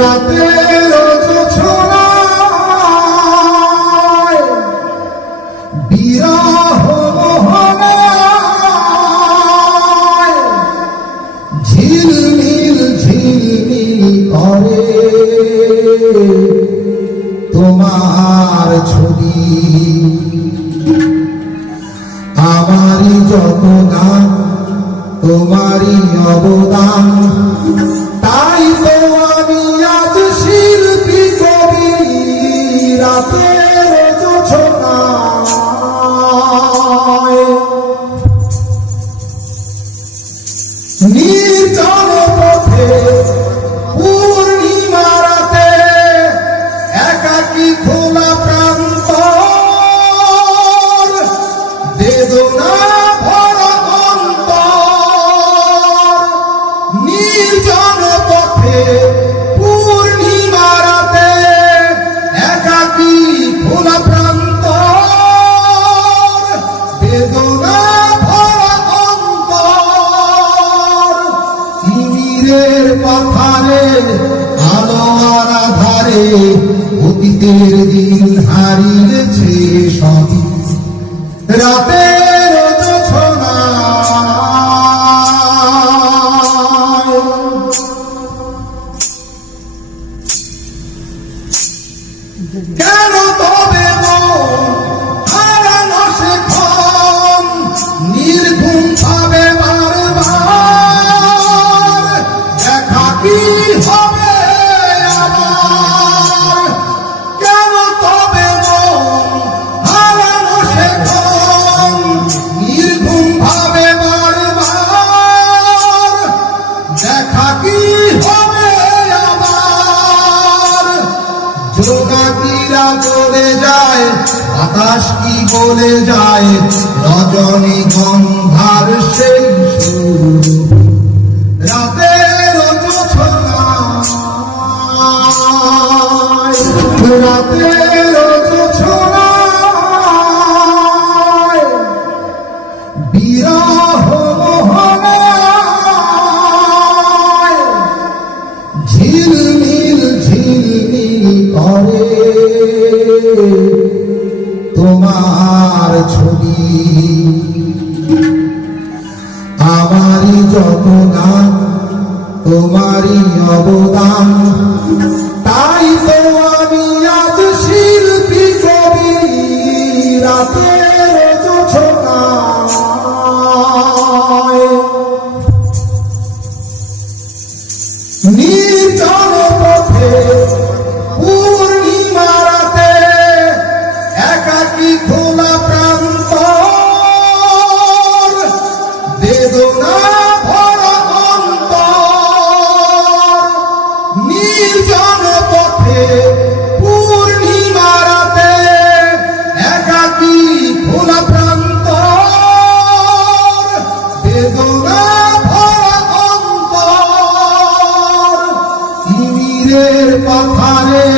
রাতের জোছনায় বিরহ মোহনায় ঝিলমিল ঝিলমিল করে তোমার ছবি। আমারই যত গান তোমারই অবদান, তাই তো আমি আজ শিল্পী কবি। রাতের জোছনায় নির্জন পথে পূর্ণিমা রাতে একাকী খোলা প্রান্ত বেদনা ভরা অন্তর। নির্জন পথে পূর্ণিমা রাতে একাকী খোলা প্রান্ত বেদনা ভরা অন্তর। তিমিরের পাথারে আলো আর আধারে অতীতের দিন হারিয়েছে সবই। রাতের জোছনায় কেন তবে হারানো সে ক্ষণ নির্ঘুম ভাবে বারবার দেখা কি হবে আবার। কেন তবে হারানো সে ক্ষণ নির্ঘুম ভাবে বারবার দেখা কি হবে আবার। জোনাকিরা চলে যায়, বাতাস কি বলে যায়, রজনী গন্ধার সেই সুর। রাতের জোছনায় রাতের জোছনায় বিরহ মোহনায় ঝিলমিল ঝিলমিল করে তোমার ছবি। আমারই যত গান তোমারই অবদান, তাই তো আমি আজ শিল্পী কবি। রাতের জোছনায় নির্জন পথে পূর্ণিমা রাতে একাকী খোলা প্রান্ত বেদনা ভরা অন্তর। নির্জন পথে পূর্ণিমা রাতে একাকী খোলা প্রান্ত বেদনা ভরা অন্তর। তিমিরের পাথারে